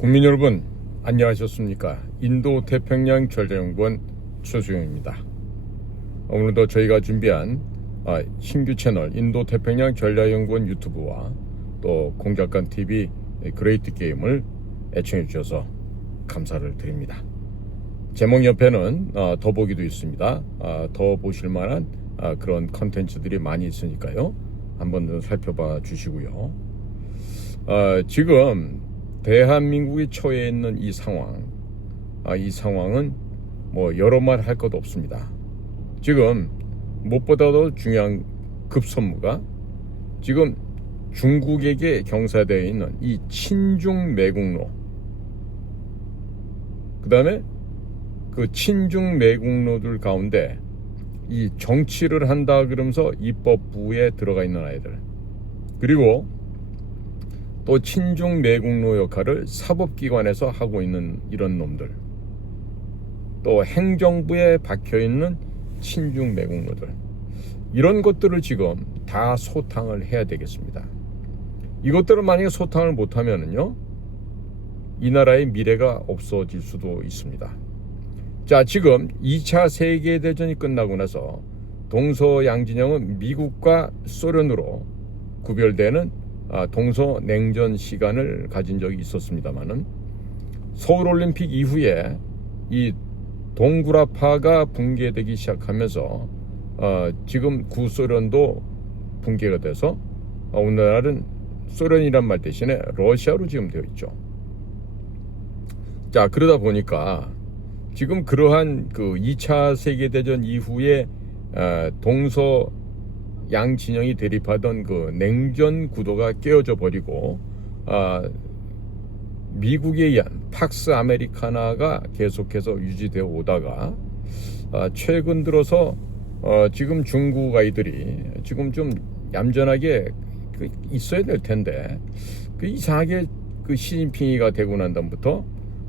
국민 여러분, 안녕하셨습니까? 인도 태평양 전략연구원 최수영입니다. 오늘도 저희가 준비한 신규 채널 인도 태평양 전략연구원 유튜브와 또 공작관 TV 그레이트 게임을 애청해 주셔서 감사를 드립니다. 제목 옆에는 더보기도 있습니다. 더 보실 만한 그런 컨텐츠들이 많이 있으니까요. 한번 더 살펴봐 주시고요. 지금 대한민국이 처해 있는 이 상황은 뭐 여러 말 할 것도 없습니다. 지금 무엇보다도 중요한 급선무가 지금 중국에게 경사되어 있는 이 친중 매국노, 그 다음에 그 친중 매국노들 가운데 이 정치를 한다 그러면서 입법부에 들어가 있는 아이들, 그리고 또 친중 매국노 역할을 사법기관에서 하고 있는 이런 놈들, 또 행정부에 박혀있는 친중 매국노들, 이런 것들을 지금 다 소탕을 해야 되겠습니다. 이것들을 만약에 소탕을 못하면은요, 이 나라의 미래가 없어질 수도 있습니다. 자, 지금 2차 세계대전이 끝나고 나서 동서양진영은 미국과 소련으로 구별되는 동서냉전 시간을 가진 적이 있었습니다만은, 서울올림픽 이후에 이 동구라파가 붕괴되기 시작하면서 지금 구소련도 붕괴가 돼서 오늘날은 소련이란 말 대신에 러시아로 지금 되어 있죠. 자, 그러다 보니까 지금 그러한 그 2차 세계대전 이후에 동서 양 진영이 대립하던 그 냉전 구도가 깨어져 버리고 미국에 의한 팍스 아메리카나가 계속해서 유지되어 오다가 최근 들어서 지금 중국 아이들이 지금 좀 얌전하게 있어야 될 텐데, 이상하게 시진핑이가 되고 난 다음부터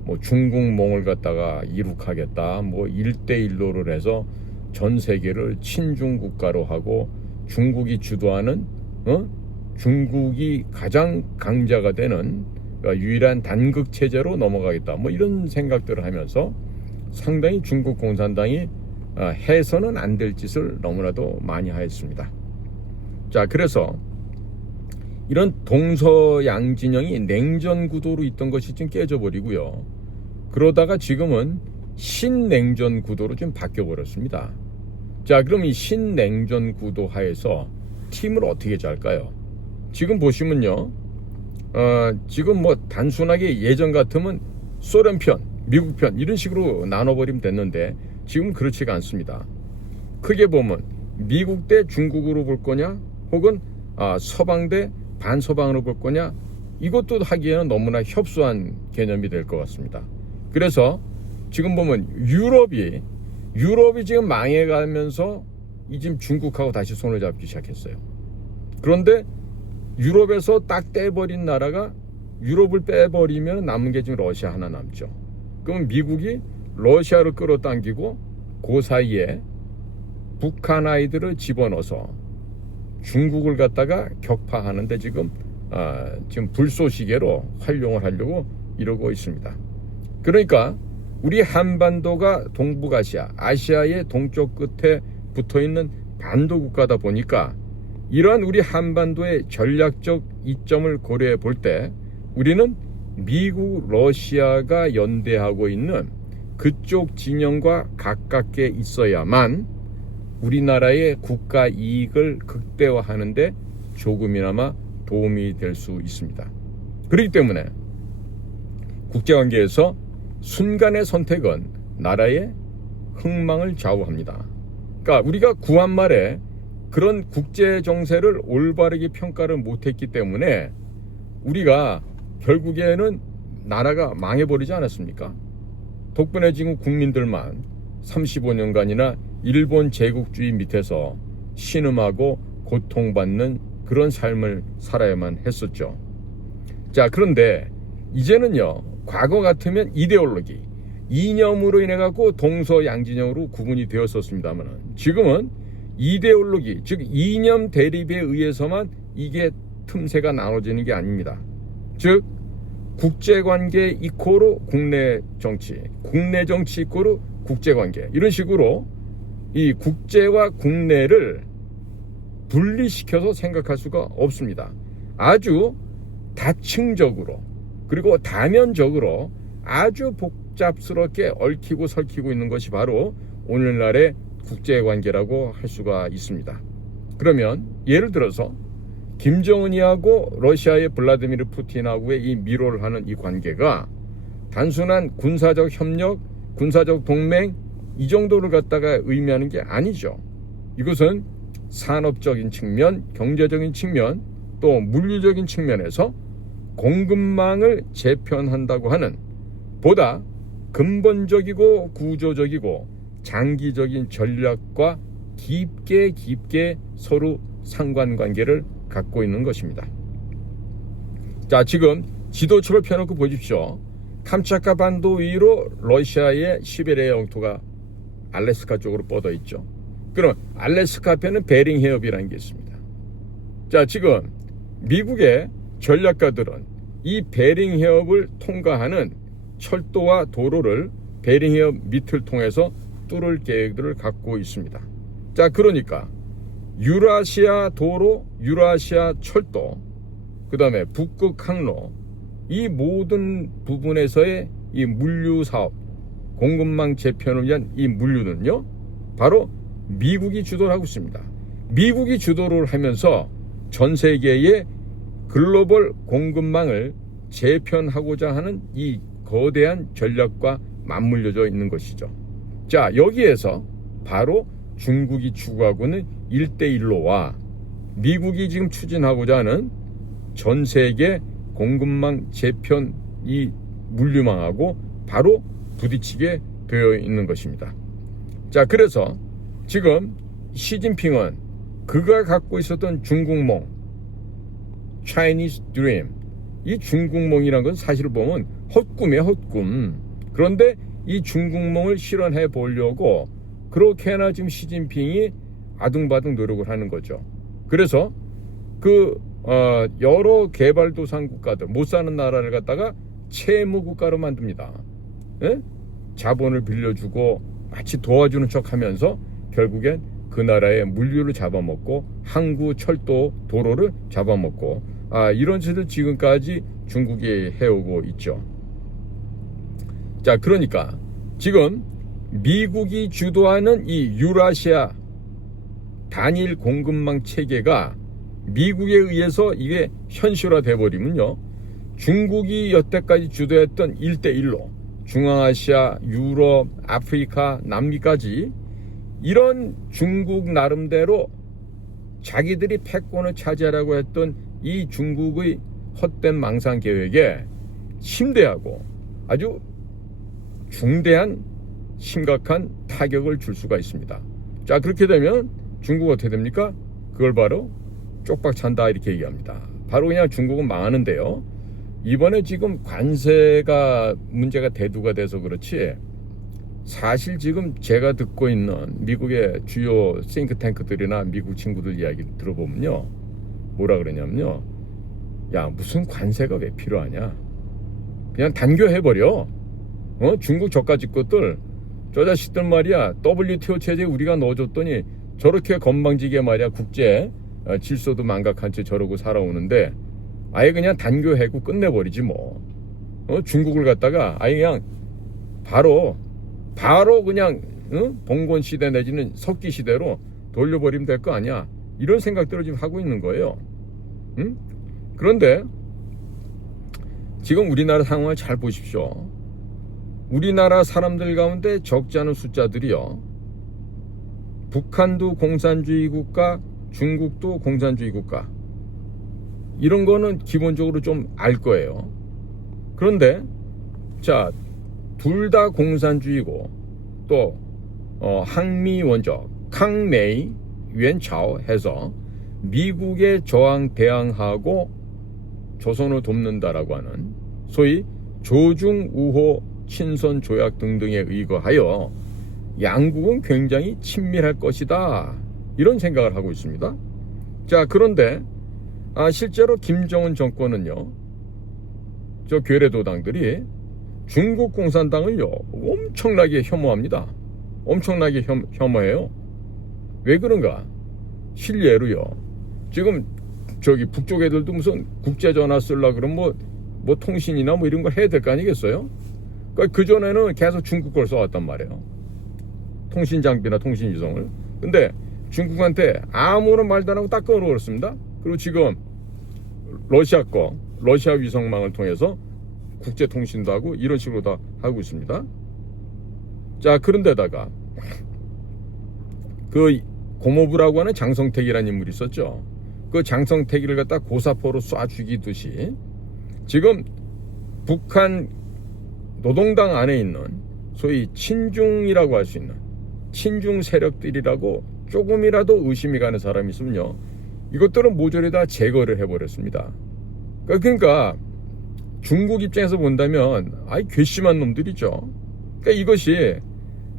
뭐 중국몽을 갖다가 이룩하겠다, 뭐 1대1로를 해서 전 세계를 친중 국가로 하고 중국이 주도하는 중국이 가장 강자가 되는 유일한 단극 체제로 넘어가겠다, 뭐 이런 생각들을 하면서 상당히 중국 공산당이 해서는 안 될 짓을 너무나도 많이 하였습니다. 자, 그래서 이런 동서양진영이 냉전 구도로 있던 것이 지금 깨져버리고요. 그러다가 지금은 신냉전 구도로 좀 바뀌어버렸습니다. 자, 그럼 이 신냉전 구도 하에서 팀을 어떻게 짤까요? 지금 보시면요, 지금 뭐 단순하게 예전 같으면 소련 편, 미국 편 이런 식으로 나눠버리면 됐는데 지금 그렇지가 않습니다. 크게 보면 미국 대 중국으로 볼 거냐, 혹은 서방 대 반서방으로 볼 거냐, 이것도 하기에는 너무나 협소한 개념이 될 것 같습니다. 그래서 지금 보면 유럽이 지금 망해가면서 지금 중국하고 다시 손을 잡기 시작했어요. 그런데 유럽에서 딱 떼버린 나라가, 유럽을 빼버리면 남은 게 지금 러시아 하나 남죠. 그럼 미국이 러시아를 끌어당기고 그 사이에 북한 아이들을 집어넣어서 중국을 갖다가 격파하는데 지금 불쏘시개로 활용을 하려고 이러고 있습니다. 그러니까 우리 한반도가 동북아시아, 아시아의 동쪽 끝에 붙어있는 반도 국가다 보니까 이러한 우리 한반도의 전략적 이점을 고려해 볼 때 우리는 미국, 러시아가 연대하고 있는 그쪽 진영과 가깝게 있어야만 우리나라의 국가 이익을 극대화하는데 조금이나마 도움이 될 수 있습니다. 그렇기 때문에 국제관계에서 순간의 선택은 나라의 흥망을 좌우합니다. 그러니까 우리가 구한 말에 그런 국제 정세를 올바르게 평가를 못했기 때문에 우리가 결국에는 나라가 망해버리지 않았습니까? 덕분에 지금 국민들만 35년간이나 일본 제국주의 밑에서 신음하고 고통받는 그런 삶을 살아야만 했었죠. 자, 그런데 이제는요, 과거 같으면 이데올로기, 이념으로 인해 갖고 동서양진영으로 구분이 되었었습니다만, 지금은 이데올로기, 즉 이념 대립에 의해서만 이게 틈새가 나눠지는 게 아닙니다. 즉 국제관계 이코로 국내 정치, 국내 정치 이코로 국제관계, 이런 식으로 이 국제와 국내를 분리시켜서 생각할 수가 없습니다. 아주 다층적으로 그리고 다면적으로 아주 복잡스럽게 얽히고 설키고 있는 것이 바로 오늘날의 국제관계라고 할 수가 있습니다. 그러면 예를 들어서 김정은이하고 러시아의 블라디미르 푸틴하고의 이 미로를 하는 이 관계가 단순한 군사적 협력, 군사적 동맹 이 정도를 갖다가 의미하는 게 아니죠. 이것은 산업적인 측면, 경제적인 측면, 또 물리적인 측면에서 공급망을 재편한다고 하는 보다 근본적이고 구조적이고 장기적인 전략과 깊게 서로 상관관계를 갖고 있는 것입니다. 자, 지금 지도초를 펴놓고 보십시오. 캄차카 반도 위로 러시아의 시베리아 영토가 알래스카 쪽으로 뻗어 있죠. 그럼 알래스카 앞에는 베링 해협이라는 게 있습니다. 자, 지금 미국의 전략가들은 이 베링 해협을 통과하는 철도와 도로를 베링 해협 밑을 통해서 뚫을 계획들을 갖고 있습니다. 자, 그러니까 유라시아 도로, 유라시아 철도, 그 다음에 북극 항로, 이 모든 부분에서의 이 물류 사업, 공급망 재편을 위한 이 물류는요, 바로 미국이 주도를 하고 있습니다. 미국이 주도를 하면서 전 세계의 글로벌 공급망을 재편하고자 하는 이 거대한 전략과 맞물려져 있는 것이죠. 자, 여기에서 바로 중국이 추구하고 있는 1대1로와 미국이 지금 추진하고자 하는 전 세계 공급망 재편 이 물류망하고 바로 부딪히게 되어 있는 것입니다. 자, 그래서 지금 시진핑은 그가 갖고 있었던 중국몽, Chinese Dream, 이 중국몽이라는 건 사실 보면 헛꿈이에요, 헛꿈. 그런데 이 중국몽을 실현해 보려고 그렇게나 지금 시진핑이 아둥바둥 노력을 하는 거죠. 그래서 여러 개발도상 국가들, 못 사는 나라를 갖다가 채무 국가로 만듭니다. 예? 자본을 빌려주고 마치 도와주는 척하면서 결국엔 그 나라의 물류를 잡아먹고 항구, 철도, 도로를 잡아먹고 이런 짓을 지금까지 중국이 해오고 있죠. 자, 그러니까 지금 미국이 주도하는 이 유라시아 단일 공급망 체계가 미국에 의해서 이게 현실화돼 버리면요, 중국이 여태까지 주도했던 1대1로 중앙아시아, 유럽, 아프리카, 남미까지 이런 중국 나름대로 자기들이 패권을 차지하라고 했던 이 중국의 헛된 망상 계획에 심대하고 아주 중대한 심각한 타격을 줄 수가 있습니다. 자, 그렇게 되면 중국 어떻게 됩니까? 그걸 바로 쪽박 찬다 이렇게 얘기합니다. 바로 그냥 중국은 망하는데요. 이번에 지금 관세가 문제가 대두가 돼서 그렇지, 사실 지금 제가 듣고 있는 미국의 주요 싱크탱크들이나 미국 친구들 이야기 들어보면요, 뭐라 그러냐면요, 야, 무슨 관세가 왜 필요하냐, 그냥 단교해버려. 중국 저가지 것들, 저 자식들 말이야, WTO 체제에 우리가 넣어줬더니 저렇게 건방지게 말이야 국제 질서도 망각한 채 저러고 살아오는데 아예 그냥 단교해고 끝내버리지 뭐. 중국을 갖다가 아예 그냥 바로 그냥 봉건 시대 내지는 석기 시대로 돌려버리면 될 거 아니야, 이런 생각들을 지금 하고 있는 거예요. 그런데 지금 우리나라 상황을 잘 보십시오. 우리나라 사람들 가운데 적지 않은 숫자들이요, 북한도 공산주의 국가, 중국도 공산주의 국가, 이런 거는 기본적으로 좀 알 거예요. 그런데 자, 둘 다 공산주의고 또 항미 원적,抗美援朝해서 미국의 저항 대항하고 조선을 돕는다라고 하는 소위 조중우호 친선 조약 등등에 의거하여 양국은 굉장히 친밀할 것이다, 이런 생각을 하고 있습니다. 자, 그런데 실제로 김정은 정권은요, 저 괴뢰도당들이 중국 공산당을요 엄청나게 혐오합니다. 엄청나게 혐오해요. 왜 그런가? 실례로요. 지금 저기 북쪽 애들도 무슨 국제전화 쓰려고 그러면 뭐 통신이나 뭐 이런 거 해야 될 거 아니겠어요? 그러니까 그전에는 계속 중국 걸 써왔단 말이에요. 통신 장비나 통신 위성을. 근데 중국한테 아무런 말도 안 하고 딱 끊어버렸습니다. 그리고 지금 러시아 위성망을 통해서 국제 통신도 하고 이런 식으로 다 하고 있습니다. 자, 그런데다가 그 고모부라고 하는 장성택이라는 인물이 있었죠. 그 장성택이를 갖다 고사포로 쏴 죽이듯이 지금 북한 노동당 안에 있는 소위 친중이라고 할 수 있는 친중 세력들이라고 조금이라도 의심이 가는 사람이 있으면요, 이것들은 모조리 다 제거를 해버렸습니다. 그러니까 중국 입장에서 본다면 아이 괘씸한 놈들이죠. 그러니까 이것이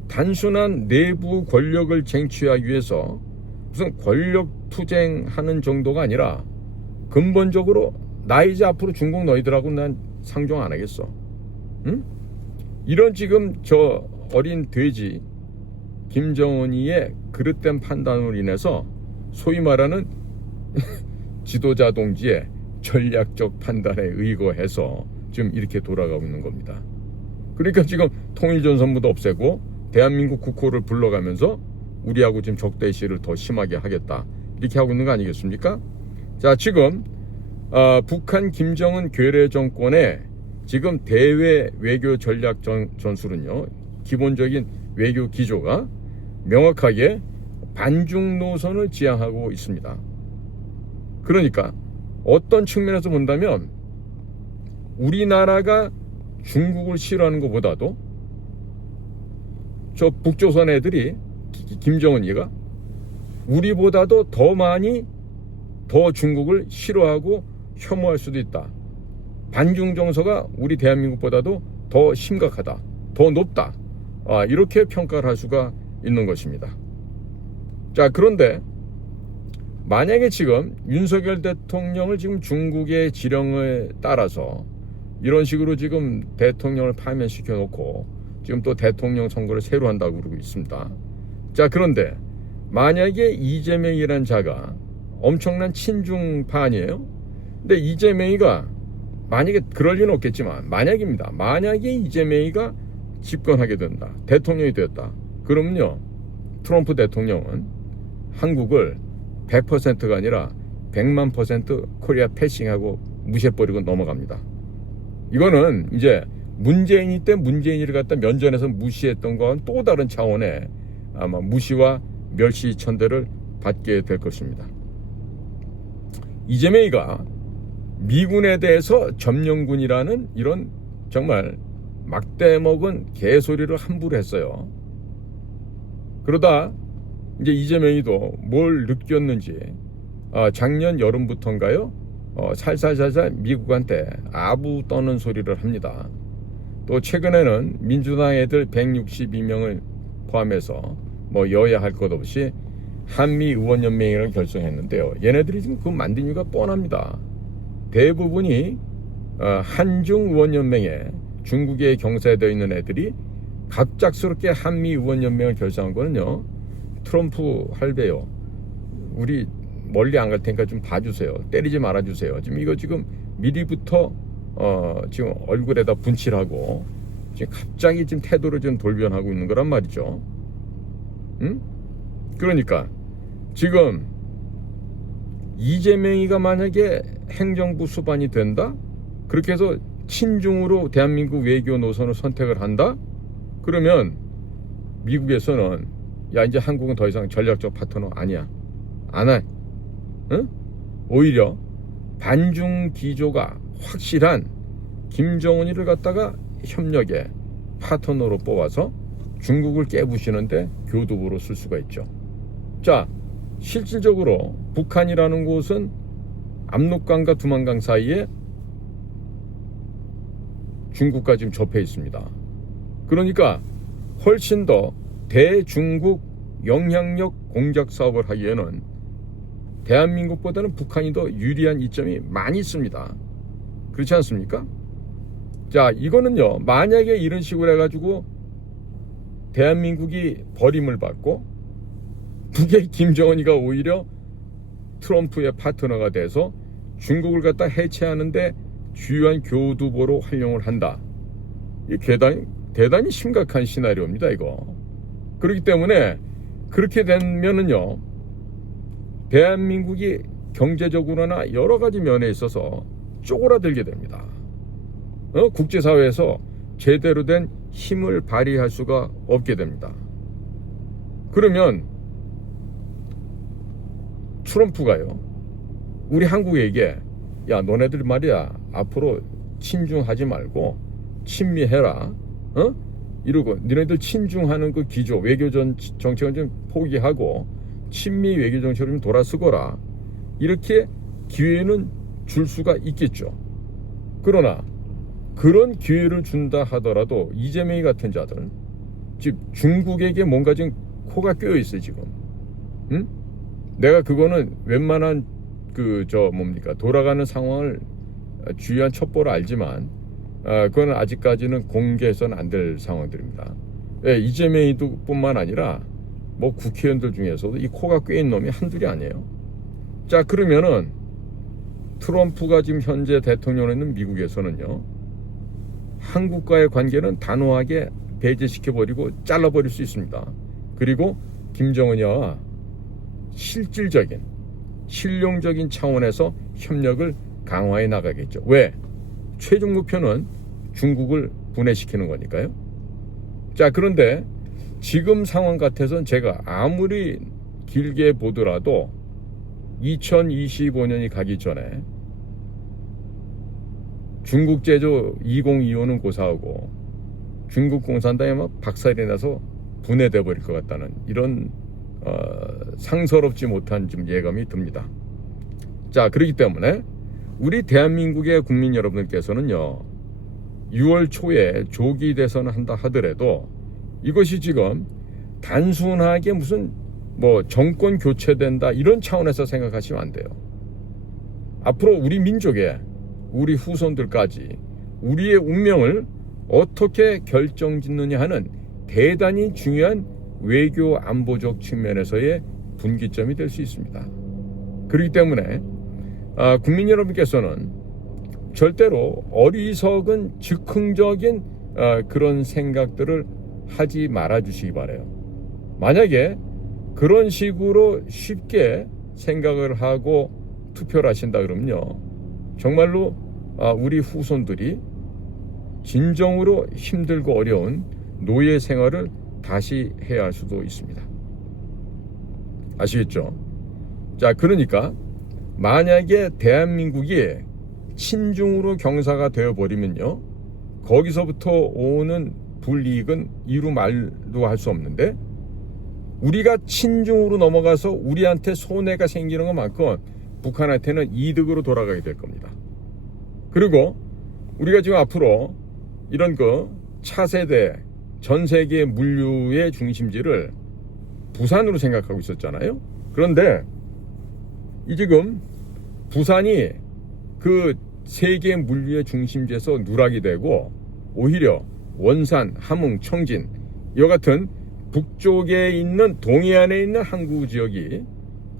단순한 내부 권력을 쟁취하기 위해서 무슨 권력 투쟁하는 정도가 아니라 근본적으로 나 이제 앞으로 중국 너희들하고 난 상종 안 하겠어. 응? 이런 지금 저 어린 돼지 김정은이의 그릇된 판단으로 인해서 소위 말하는 지도자 동지의 전략적 판단에 의거해서 지금 이렇게 돌아가고 있는 겁니다. 그러니까 지금 통일전선부도 없애고 대한민국 국호를 불러가면서 우리하고 지금 적대시를 더 심하게 하겠다 이렇게 하고 있는 거 아니겠습니까? 자, 지금 북한 김정은 괴뢰 정권의 지금 대외 외교 전략 전술은요, 기본적인 외교 기조가 명확하게 반중 노선을 지향하고 있습니다. 그러니까 어떤 측면에서 본다면 우리나라가 중국을 싫어하는 것보다도 저 북조선 애들이 김정은이가 우리보다도 더 많이 더 중국을 싫어하고 혐오할 수도 있다. 반중 정서가 우리 대한민국보다도 더 심각하다, 더 높다, 이렇게 평가를 할 수가 있는 것입니다. 자, 그런데 만약에 지금 윤석열 대통령을 지금 중국의 지령에 따라서 이런 식으로 지금 대통령을 파면시켜 놓고 지금 또 대통령 선거를 새로 한다고 그러고 있습니다. 자, 그런데 만약에 이재명이라는 자가 엄청난 친중파아니에요? 근데 이재명이가 만약에 그럴 리는 없겠지만 만약입니다. 만약에 이재명이가 집권하게 된다, 대통령이 되었다, 그러면요, 트럼프 대통령은 한국을 100%가 아니라 100만 % 코리아 패싱하고 무시해버리고 넘어갑니다. 이거는 이제 문재인이 때 문재인이를 갖다 면전에서 무시했던 거와는 또 다른 차원의 아마 무시와 멸시 천대를 받게 될 것입니다. 이재명이가 미군에 대해서 점령군이라는 이런 정말 막대 먹은 개소리를 함부로 했어요. 그러다 이제 이재명이도 뭘 느꼈는지 작년 여름부터인가요? 살살살살 미국한테 아부 떠는 소리를 합니다. 또 최근에는 민주당 애들 162명을 포함해서 뭐 여야 할 것 없이 한미의원연맹을 결성했는데요. 얘네들이 지금 그거 만든 이유가 뻔합니다. 대부분이 한중의원연맹에 중국에 경세되어 있는 애들이 갑작스럽게 한미의원연맹을 결성한 거는요, 트럼프 할배요, 우리 멀리 안 갈 테니까 좀 봐주세요, 때리지 말아주세요, 지금 이거 지금 미리부터 지금 얼굴에다 분칠하고 지금 갑자기 지금 태도를 좀 돌변하고 있는 거란 말이죠. 응? 그러니까 지금 이재명이가 만약에 행정부 수반이 된다, 그렇게 해서 친중으로 대한민국 외교 노선을 선택을 한다, 그러면 미국에서는 야, 이제 한국은 더 이상 전략적 파트너 아니야, 안 해. 응? 오히려 반중 기조가 확실한 김정은이를 갖다가 협력의 파트너로 뽑아서 중국을 깨부시는데 교두보로 쓸 수가 있죠. 자, 실질적으로 북한이라는 곳은 압록강과 두만강 사이에 중국과 지금 접해 있습니다. 그러니까 훨씬 더 대중국 영향력 공작 사업을 하기에는 대한민국보다는 북한이 더 유리한 이점이 많이 있습니다. 그렇지 않습니까? 자, 이거는요, 만약에 이런 식으로 해가지고 대한민국이 버림을 받고 북의 김정은이가 오히려 트럼프의 파트너가 돼서 중국을 갖다 해체하는데 주요한 교두보로 활용을 한다. 이게 대단히 심각한 시나리오입니다, 이거. 그렇기 때문에 그렇게 되면은요, 대한민국이 경제적으로나 여러 가지 면에 있어서 쪼그라들게 됩니다. 국제사회에서 제대로 된 힘을 발휘할 수가 없게 됩니다. 그러면 트럼프가요, 우리 한국에게 야, 너네들 말이야, 앞으로 친중하지 말고 친미해라, 이러고 너네들 친중하는 그 기조, 외교 정책은 좀 포기하고 친미 외교 정책을 좀 돌아서거라, 이렇게 기회는 줄 수가 있겠죠. 그러나 그런 기회를 준다 하더라도 이재명이 같은 자들은 지금 중국에게 뭔가 지금 코가 꿰어 있어요, 지금. 내가 그거는 웬만한 돌아가는 상황을 주요한 첩보를 알지만, 그거는 아직까지는 공개해서는 안 될 상황들입니다. 예, 이재명이도 뿐만 아니라 뭐 국회의원들 중에서도 이 코가 꿰인 놈이 한둘이 아니에요. 자, 그러면은 트럼프가 지금 현재 대통령에 있는 미국에서는요, 한국과의 관계는 단호하게 배제시켜버리고 잘라버릴 수 있습니다. 그리고 김정은이와 실질적인, 실용적인 차원에서 협력을 강화해 나가겠죠. 왜? 최종 목표는 중국을 분해시키는 거니까요. 자, 그런데 지금 상황 같아서는 제가 아무리 길게 보더라도 2025년이 가기 전에 중국 제조 2025는 고사하고 중국 공산당에 막 박살이 나서 분해돼 버릴 것 같다는 이런 상서롭지 못한 좀 예감이 듭니다. 자, 그렇기 때문에 우리 대한민국의 국민 여러분들께서는요, 6월 초에 조기 대선을 한다 하더라도 이것이 지금 단순하게 무슨 뭐 정권 교체된다 이런 차원에서 생각하시면 안 돼요. 앞으로 우리 민족의, 우리 후손들까지 우리의 운명을 어떻게 결정짓느냐 하는 대단히 중요한 외교 안보적 측면에서의 분기점이 될 수 있습니다. 그렇기 때문에 국민 여러분께서는 절대로 어리석은 즉흥적인 그런 생각들을 하지 말아 주시기 바라요. 만약에 그런 식으로 쉽게 생각을 하고 투표를 하신다 그러면요, 정말로 우리 후손들이 진정으로 힘들고 어려운 노예 생활을 다시 해야 할 수도 있습니다. 아시겠죠? 자, 그러니까 만약에 대한민국이 친중으로 경사가 되어버리면요, 거기서부터 오는 불이익은 이루 말도 할 수 없는데, 우리가 친중으로 넘어가서 우리한테 손해가 생기는 것만큼 북한한테는 이득으로 돌아가게 될 겁니다. 그리고 우리가 지금 앞으로 이런 차세대 전 세계 물류의 중심지를 부산으로 생각하고 있었잖아요. 그런데 이 지금 부산이 그 세계 물류의 중심지에서 누락이 되고 오히려 원산, 함흥, 청진 이와 같은 북쪽에 있는 동해안에 있는 항구 지역이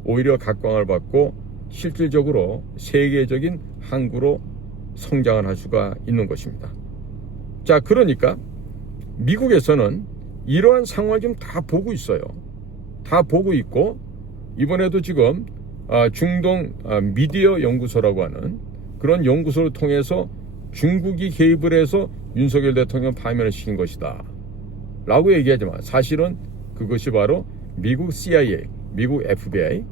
오히려 각광을 받고 실질적으로 세계적인 항구로 성장을 할 수가 있는 것입니다. 자, 그러니까 미국에서는 이러한 상황을 지금 다 보고 있어요. 다 보고 있고, 이번에도 지금 중동 미디어 연구소라고 하는 그런 연구소를 통해서 중국이 개입을 해서 윤석열 대통령 파면을 시킨 것이다 라고 얘기하지만, 사실은 그것이 바로 미국 CIA, 미국 FBI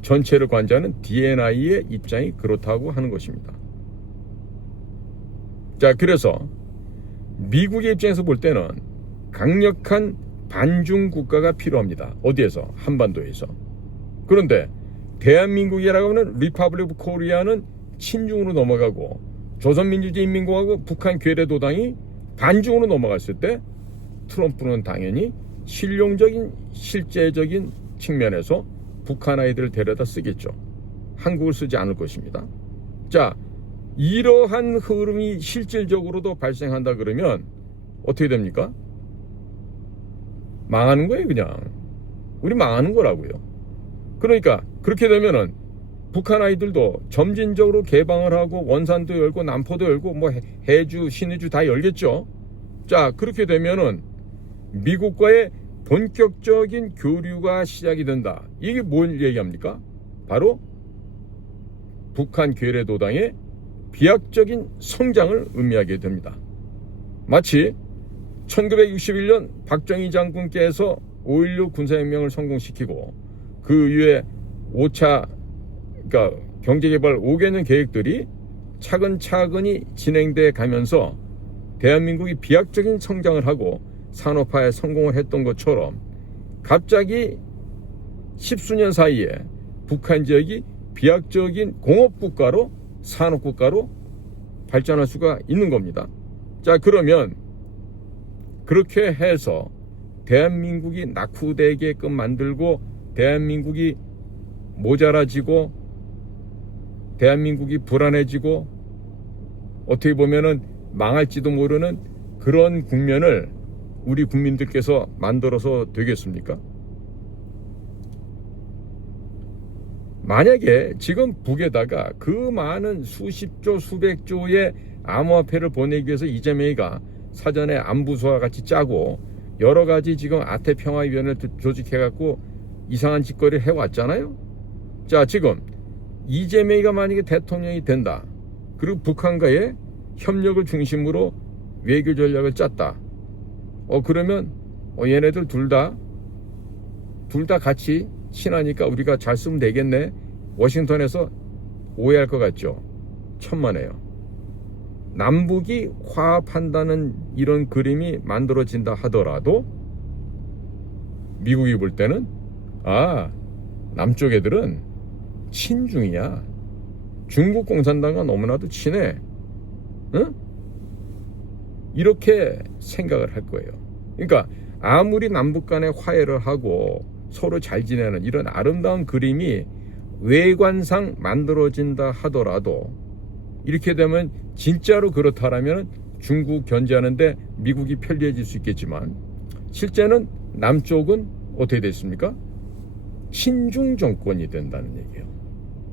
전체를 관장하는 DNI의 입장이 그렇다고 하는 것입니다. 자, 그래서 미국의 입장에서 볼 때는 강력한 반중 국가가 필요합니다. 어디에서? 한반도에서. 그런데 대한민국이라고 하는 리퍼블릭 오브 코리아는 친중으로 넘어가고 조선민주주의인민공화국 북한 괴뢰도당이 반중으로 넘어갔을 때 트럼프는 당연히 실용적인 실제적인 측면에서 북한 아이들을 데려다 쓰겠죠. 한국을 쓰지 않을 것입니다. 자, 이러한 흐름이 실질적으로도 발생한다 그러면 어떻게 됩니까? 망하는 거예요. 그냥 우리 망하는 거라고요. 그러니까 그렇게 되면은 북한 아이들도 점진적으로 개방을 하고 원산도 열고 남포도 열고 뭐 해주 신의주 다 열겠죠. 자, 그렇게 되면은 미국과의 본격적인 교류가 시작이 된다. 이게 뭘 얘기합니까? 바로 북한 괴뢰도당의 비약적인 성장을 의미하게 됩니다. 마치 1961년 박정희 장군께서 5.16 군사혁명을 성공시키고 그 이후에 5차 그러니까 경제개발 5개년 계획들이 차근차근히 진행돼 가면서 대한민국이 비약적인 성장을 하고 산업화에 성공을 했던 것처럼 갑자기 십수년 사이에 북한 지역이 비약적인 공업국가로 산업국가로 발전할 수가 있는 겁니다. 자, 그러면 그렇게 해서 대한민국이 낙후되게끔 만들고 대한민국이 모자라지고 대한민국이 불안해지고 어떻게 보면은 망할지도 모르는 그런 국면을 우리 국민들께서 만들어서 되겠습니까? 만약에 지금 북에다가 그 많은 수십조 수백조의 암호화폐를 보내기 위해서 이재명이가 사전에 안부소와 같이 짜고 여러 가지 지금 아태평화위원회를 조직해갖고 이상한 짓거리를 해왔잖아요. 자, 지금 이재명이가 만약에 대통령이 된다. 그리고 북한과의 협력을 중심으로 외교 전략을 짰다. 그러면 얘네들 둘 다 같이 친하니까 우리가 잘 쓰면 되겠네. 워싱턴에서 오해할 것 같죠. 천만에요. 남북이 화합한다는 이런 그림이 만들어진다 하더라도 미국이 볼 때는 남쪽 애들은 친중이야. 중국 공산당과 너무나도 친해. 응? 이렇게 생각을 할 거예요. 그러니까 아무리 남북 간에 화해를 하고 서로 잘 지내는 이런 아름다운 그림이 외관상 만들어진다 하더라도 이렇게 되면 진짜로 그렇다라면 중국 견제하는데 미국이 편리해질 수 있겠지만 실제는 남쪽은 어떻게 됐습니까? 친중 정권이 된다는 얘기예요.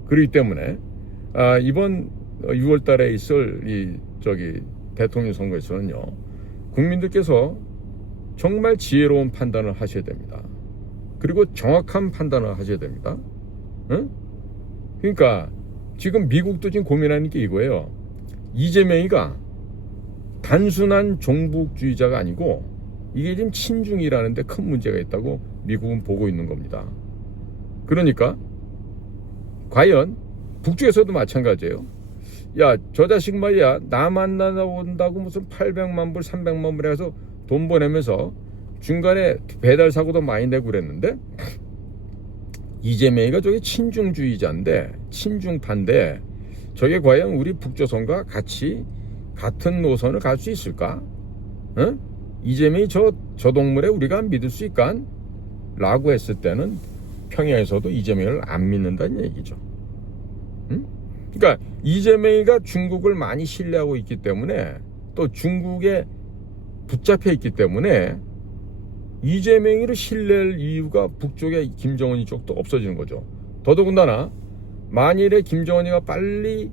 그렇기 때문에 이번 6월 달에 있을 대통령 선거에서는요, 국민들께서 정말 지혜로운 판단을 하셔야 됩니다. 그리고 정확한 판단을 하셔야 됩니다. 응? 그러니까 지금 미국도 지금 고민하는 게 이거예요. 이재명이가 단순한 종북주의자가 아니고 이게 지금 친중이라는데 큰 문제가 있다고 미국은 보고 있는 겁니다. 그러니까 과연 북쪽에서도 마찬가지예요. 야, 저 자식 말이야, 나 만나온다고 무슨 800만 불 300만 불 해서 돈 보내면서 중간에 배달 사고도 많이 내고 그랬는데 이재명이가 저게 친중주의자인데 친중파인데 저게 과연 우리 북조선과 같은 노선을 갈 수 있을까? 응? 이재명이 저 동물에 우리가 믿을 수 있까? 라고 했을 때는 평양에서도 이재명을 안 믿는다는 얘기죠. 응? 그러니까 이재명이가 중국을 많이 신뢰하고 있기 때문에 또 중국에 붙잡혀 있기 때문에 이재명이를 신뢰할 이유가 북쪽의 김정은이 쪽도 없어지는 거죠. 더더군다나 만일에 김정은이가 빨리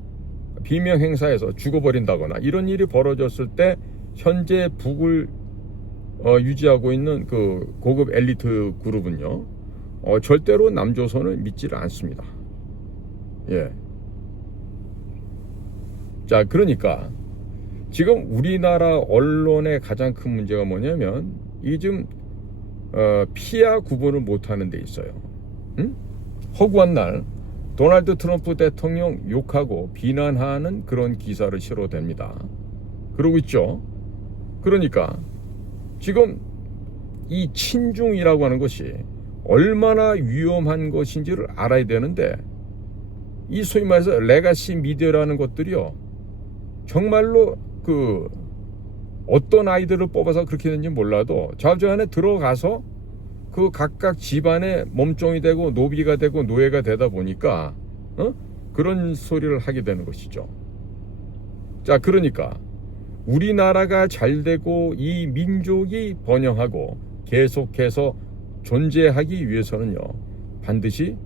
비명 행사에서 죽어버린다거나 이런 일이 벌어졌을 때 현재 북을 유지하고 있는 그 고급 엘리트 그룹은요, 절대로 남조선을 믿지를 않습니다. 예. 자, 그러니까 지금 우리나라 언론의 가장 큰 문제가 뭐냐면 이게 지금 피하 구분을 못하는 데 있어요. 응? 허구한 날 도널드 트럼프 대통령 욕하고 비난하는 그런 기사를 실어댑니다. 그러고 있죠. 그러니까 지금 이 친중이라고 하는 것이 얼마나 위험한 것인지를 알아야 되는데 이 소위 말해서 레가시 미디어라는 것들이요, 정말로 어떤 아이들을 뽑아서 그렇게 되는지 몰라도 저 안에 들어가서 그 각각 집안의 몸종이 되고 노비가 되고 노예가 되다 보니까 그런 소리를 하게 되는 것이죠. 자, 그러니까 우리나라가 잘 되고 이 민족이 번영하고 계속해서 존재하기 위해서는요, 반드시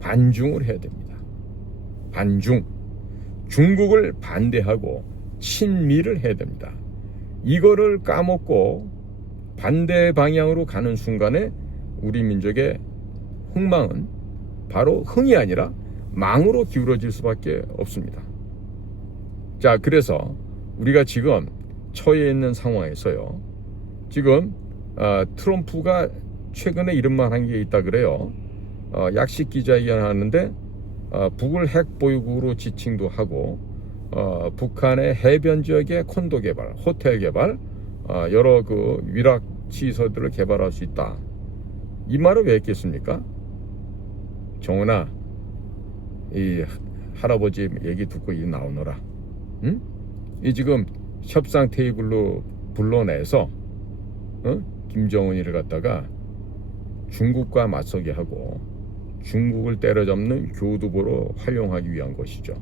반중을 해야 됩니다. 반중. 중국을 반대하고 친미를 해야 됩니다. 이거를 까먹고 반대 방향으로 가는 순간에 우리 민족의 흥망은 바로 흥이 아니라 망으로 기울어질 수밖에 없습니다. 자, 그래서 우리가 지금 처해 있는 상황에서요, 지금 트럼프가 최근에 이런 말 한 게 있다 그래요. 약식 기자회견 하는데 북을 핵 보유국으로 지칭도 하고 북한의 해변 지역의 콘도 개발, 호텔 개발, 여러 그 위락 시설들을 개발할 수 있다. 이 말을 왜 했겠습니까? 정은아, 이 할아버지 얘기 듣고 이 나오너라. 응? 이 지금 협상 테이블로 불러내서 김정은이를 갖다가 중국과 맞서게 하고 중국을 때려잡는 교두보로 활용하기 위한 것이죠.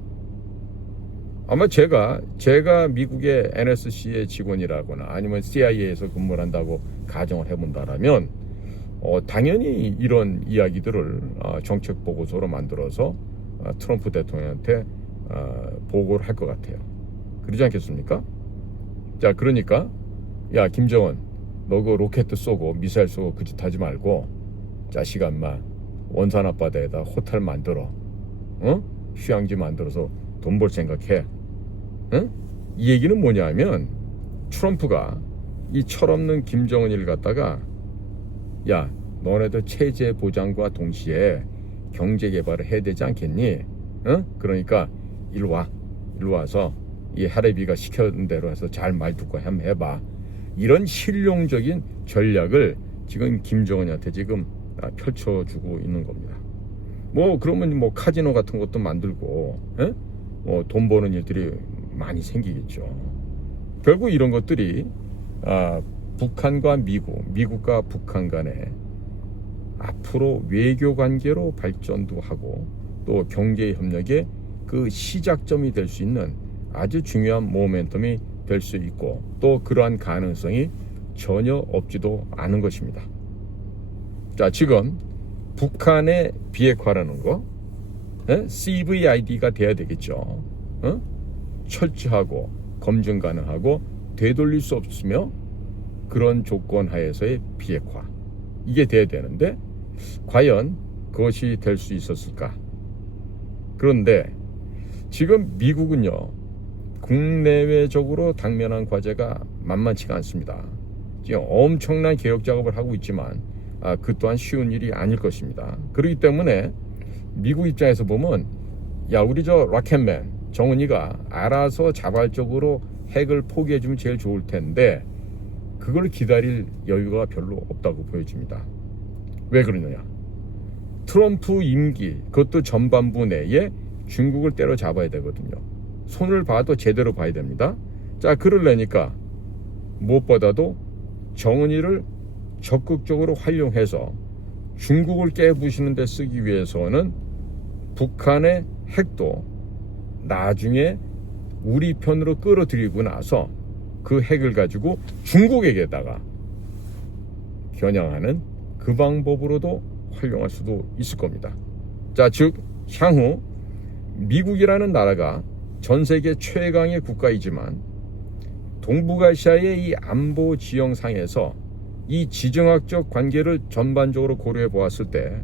아마 제가 미국의 NSC의 직원이라거나 아니면 CIA에서 근무를 한다고 가정을 해본다라면 당연히 이런 이야기들을 정책 보고서로 만들어서 트럼프 대통령한테 보고를 할 것 같아요. 그러지 않겠습니까? 자, 그러니까 야, 김정은, 너 그 로켓 쏘고 미사일 쏘고 그 짓 하지 말고 자식아, 인마 원산 앞바다에다 호텔 만들어, 휴양지 만들어서 돈 벌 생각해. 이 얘기는 뭐냐면 트럼프가 이 철없는 김정은이를 갖다가 야, 너네들 체제 보장과 동시에 경제 개발을 해야 되지 않겠니? 그러니까 일로 와서 이 하레비가 시켜준 대로 해서 잘 말 듣고 한번 해봐. 이런 실용적인 전략을 지금 김정은한테 지금 펼쳐주고 있는 겁니다. 뭐 그러면 뭐 카지노 같은 것도 만들고, 뭐 돈 버는 일들이 많이 생기겠죠. 결국 이런 것들이 북한과 미국과 북한 간에 앞으로 외교 관계로 발전도 하고 또 경제 협력의 그 시작점이 될 수 있는 아주 중요한 모멘텀이 될 수 있고 또 그러한 가능성이 전혀 없지도 않은 것입니다. 자, 지금 북한의 비핵화라는 거, CVID가 돼야 되겠죠. 철저하고 검증 가능하고 되돌릴 수 없으며 그런 조건 하에서의 비핵화, 이게 돼야 되는데 과연 그것이 될 수 있었을까? 그런데 지금 미국은요, 국내외적으로 당면한 과제가 만만치가 않습니다. 지금 엄청난 개혁 작업을 하고 있지만 그 또한 쉬운 일이 아닐 것입니다. 그렇기 때문에 미국 입장에서 보면 야, 우리 저 락켓맨 정은이가 알아서 자발적으로 핵을 포기해주면 제일 좋을 텐데 그걸 기다릴 여유가 별로 없다고 보여집니다. 왜 그러느냐? 트럼프 임기, 그것도 전반부 내에 중국을 때려잡아야 되거든요. 손을 봐도 제대로 봐야 됩니다. 자, 그러려니까 무엇보다도 정은이를 적극적으로 활용해서 중국을 깨부시는 데 쓰기 위해서는 북한의 핵도 나중에 우리 편으로 끌어들이고 나서 그 핵을 가지고 중국에게다가 겨냥하는 그 방법으로도 활용할 수도 있을 겁니다. 자, 즉 향후 미국이라는 나라가 전 세계 최강의 국가이지만 동북아시아의 이 안보 지형상에서 이 지정학적 관계를 전반적으로 고려해 보았을 때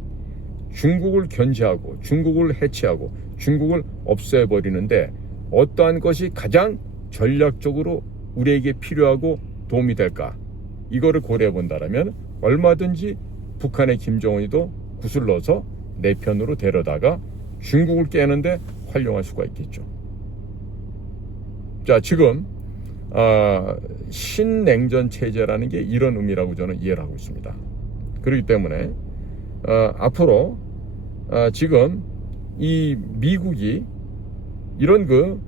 중국을 견제하고 중국을 해체하고 중국을 없애버리는데 어떠한 것이 가장 전략적으로 우리에게 필요하고 도움이 될까? 이거를 고려해 본다면 얼마든지 북한의 김정은이도 구슬러서 내 편으로 데려다가 중국을 깨는데 활용할 수가 있겠죠. 자, 지금 신냉전 체제라는 게 이런 의미라고 저는 이해를 하고 있습니다. 그렇기 때문에 앞으로 지금 이 미국이 이런 그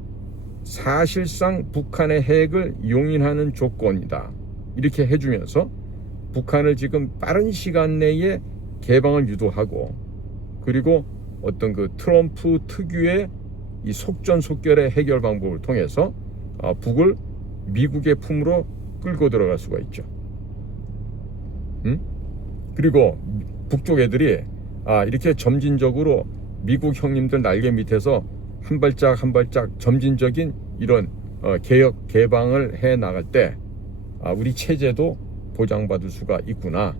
사실상 북한의 핵을 용인하는 조건이다 이렇게 해주면서 북한을 지금 빠른 시간 내에 개방을 유도하고 그리고 어떤 그 트럼프 특유의 이 속전속결의 해결 방법을 통해서 북을 미국의 품으로 끌고 들어갈 수가 있죠. 그리고 북쪽 애들이 이렇게 점진적으로 미국 형님들 날개 밑에서 한 발짝 한 발짝 점진적인 이런 개혁 개방을 해 나갈 때 우리 체제도 보장받을 수가 있구나.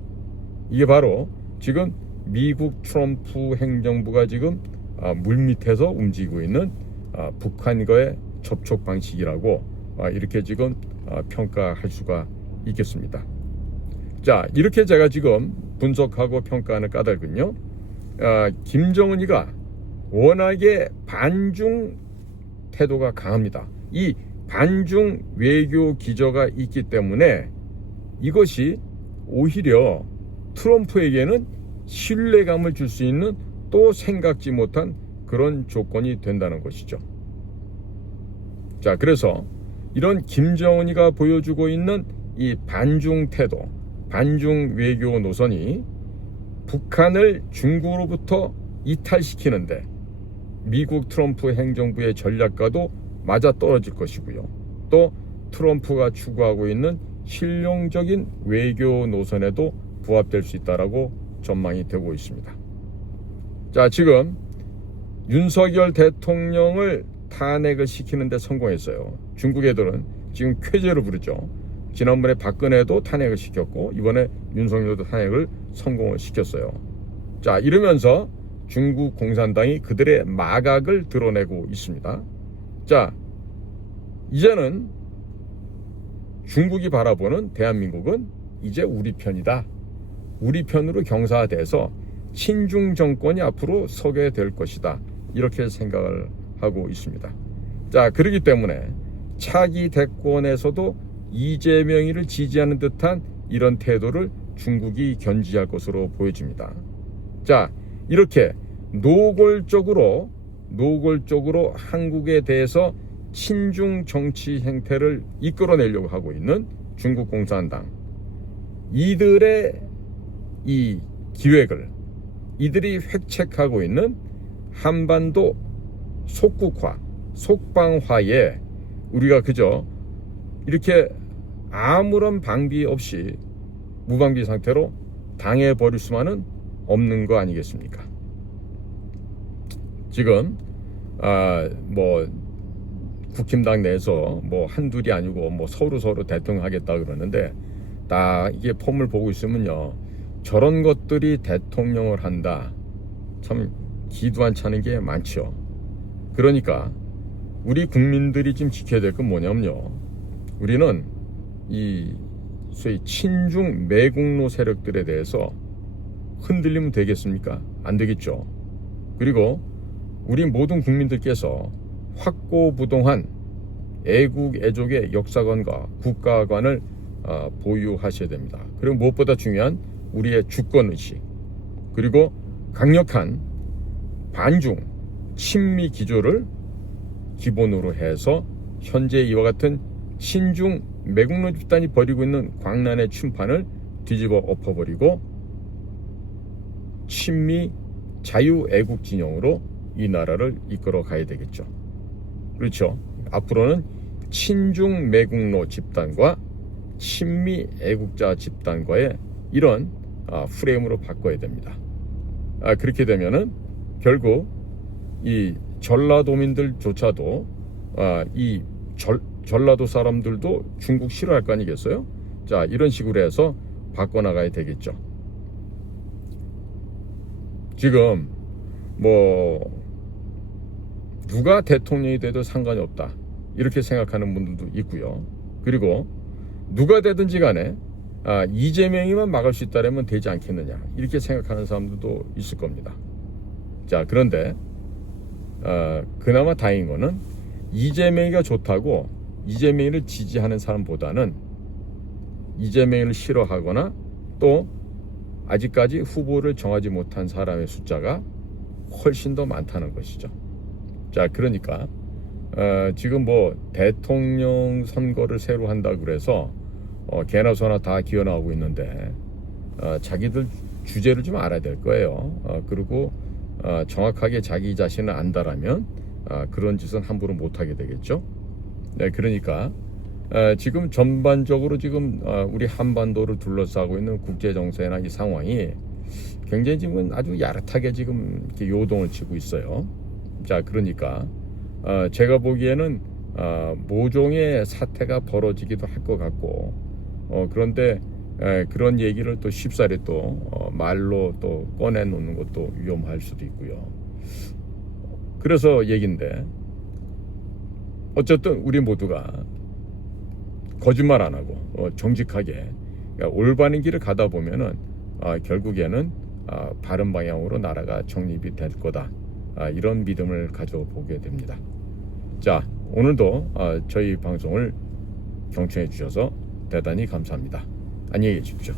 이게 바로 지금 미국 트럼프 행정부가 지금 물밑에서 움직이고 있는 북한과의 접촉 방식이라고 이렇게 지금 평가할 수가 있겠습니다. 자, 이렇게 제가 지금 분석하고 평가하는 까닭은요, 김정은이가 워낙에 반중 태도가 강합니다. 이 반중 외교 기저가 있기 때문에 이것이 오히려 트럼프에게는 신뢰감을 줄 수 있는 또 생각지 못한 그런 조건이 된다는 것이죠. 자, 그래서 이런 김정은이가 보여주고 있는 이 반중 태도, 반중 외교 노선이 북한을 중국으로부터 이탈시키는데 미국 트럼프 행정부의 전략과도 맞아떨어질 것이고요. 또 트럼프가 추구하고 있는 실용적인 외교 노선에도 부합될 수 있다라고 전망이 되고 있습니다. 자, 지금 윤석열 대통령을 탄핵을 시키는 데 성공했어요. 중국 애들은 지금 쾌재를 부르죠. 지난번에 박근혜도 탄핵을 시켰고 이번에 윤석열도 탄핵을 성공을 시켰어요. 자, 이러면서 중국 공산당이 그들의 마각을 드러내고 있습니다. 자, 이제는 중국이 바라보는 대한민국은 이제 우리 편이다. 우리 편으로 경사돼서 친중 정권이 앞으로 서게 될 것이다. 이렇게 생각을 하고 있습니다. 자, 그렇기 때문에 차기 대권에서도 이재명이를 지지하는 듯한 이런 태도를 중국이 견지할 것으로 보여집니다. 자, 이렇게 노골적으로 한국에 대해서 친중 정치 행태를 이끌어내려고 하고 있는 중국 공산당, 이들의 이 기획을 이들이 획책하고 있는 한반도 속국화, 속방화에 우리가 그저 이렇게 아무런 방비 없이 무방비 상태로 당해버릴 수만은 없는 거 아니겠습니까? 지금 국힘당 내에서 한둘이 아니고 서로 대통령 하겠다 그러는데 다 이게 폼을 보고 있으면요, 저런 것들이 대통령을 한다, 참 기도 안 차는 게 많죠. 그러니까 우리 국민들이 지금 지켜야 될 건 뭐냐면요, 우리는 이 소위 친중 매국노 세력들에 대해서 흔들리면 되겠습니까? 안 되겠죠. 그리고 우리 모든 국민들께서 확고부동한 애국 애족의 역사관과 국가관을 보유하셔야 됩니다. 그리고 무엇보다 중요한 우리의 주권의식, 그리고 강력한 반중 친미 기조를 기본으로 해서 현재 이와 같은 친중 매국노 집단이 벌이고 있는 광란의 침판을 뒤집어 엎어버리고 친미 자유애국 진영으로 이 나라를 이끌어 가야 되겠죠. 그렇죠. 앞으로는 친중 매국노 집단과 친미 애국자 집단과의 이런 프레임으로 바꿔야 됩니다. 그렇게 되면은 결국 이 전라도민들조차도 이 전라도 사람들도 중국 싫어할 거 아니겠어요? 자, 이런 식으로 해서 바꿔나가야 되겠죠. 지금 누가 대통령이 돼도 상관이 없다, 이렇게 생각하는 분들도 있고요. 그리고 누가 되든지 간에 이재명이만 막을 수 있다면 되지 않겠느냐, 이렇게 생각하는 사람들도 있을 겁니다. 자, 그런데 그나마 다행인 거는 이재명이가 좋다고 이재명이를 지지하는 사람보다는 이재명이를 싫어하거나 또 아직까지 후보를 정하지 못한 사람의 숫자가 훨씬 더 많다는 것이죠. 자, 그러니까 지금 대통령 선거를 새로 한다고 그래서 개나 소나 다 기어나오고 있는데 자기들 주제를 좀 알아야 될 거예요. 그리고 정확하게 자기 자신을 안다라면 그런 짓은 함부로 못하게 되겠죠. 네, 그러니까 지금 전반적으로 지금 우리 한반도를 둘러싸고 있는 국제 정세나 이 상황이 굉장히 지금 아주 야릇하게 지금 이렇게 요동을 치고 있어요. 자, 그러니까 제가 보기에는 모종의 사태가 벌어지기도 할 것 같고, 그런데 그런 얘기를 또 쉽사리 또 말로 또 꺼내놓는 것도 위험할 수도 있고요. 그래서 얘긴데, 어쨌든 우리 모두가 거짓말 안 하고 정직하게, 그러니까 올바른 길을 가다 보면은 결국에는 바른 방향으로 나라가 정립이 될 거다, 이런 믿음을 가져보게 됩니다. 자, 오늘도 저희 방송을 경청해 주셔서 대단히 감사합니다. 안녕히 계십시오.